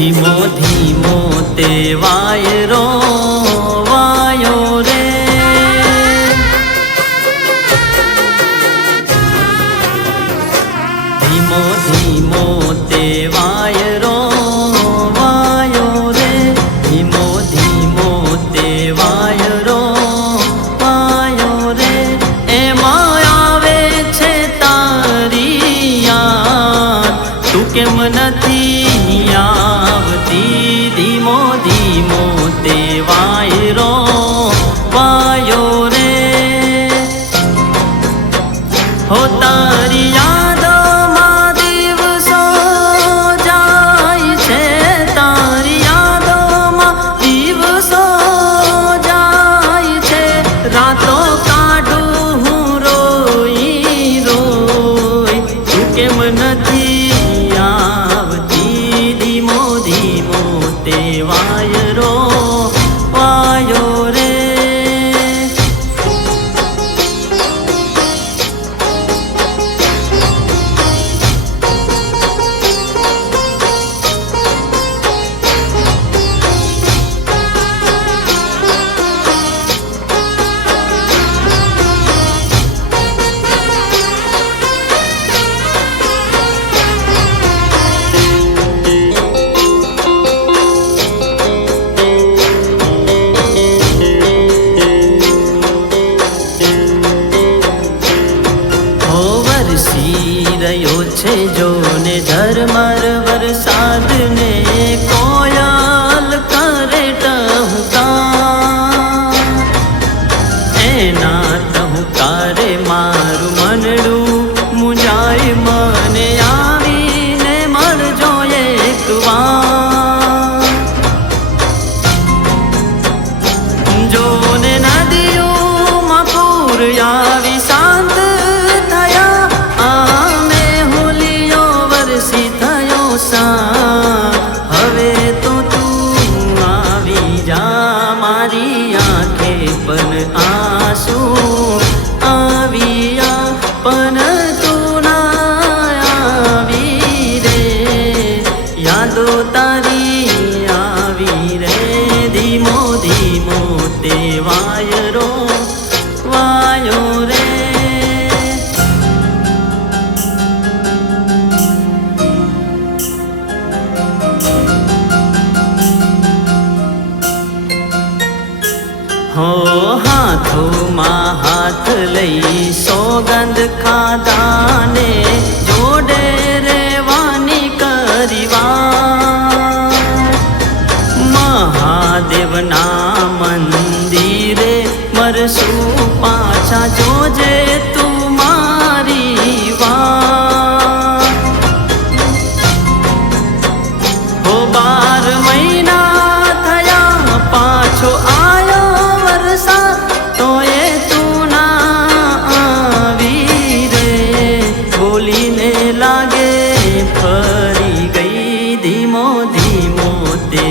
ધીમો ધીમો તે વાયરો વાયો રે. ધીમો ધીમો તે વાય ધીમો તે વાયરો વાયો રે હો તારી યાદોમાં દિવસો જાય છે તારી યાદોમાં દિવસો જાય છે રાતો કાઢું હું રોઈ રોઈ કેમ નથી એના તારે મારું મનડું મુંજાય મને આવીને મળજો એક વાર. જોને નદીઓમાં પૂર આવી હો હાથોમાં હાથ લઈ સોગંદ ખાધાને જોડે રેવાની કરીવા મહાદેવના મંદિરે મરશું પાછા જોજે તું. ફરી ગઈ ધીમો ધીમો તે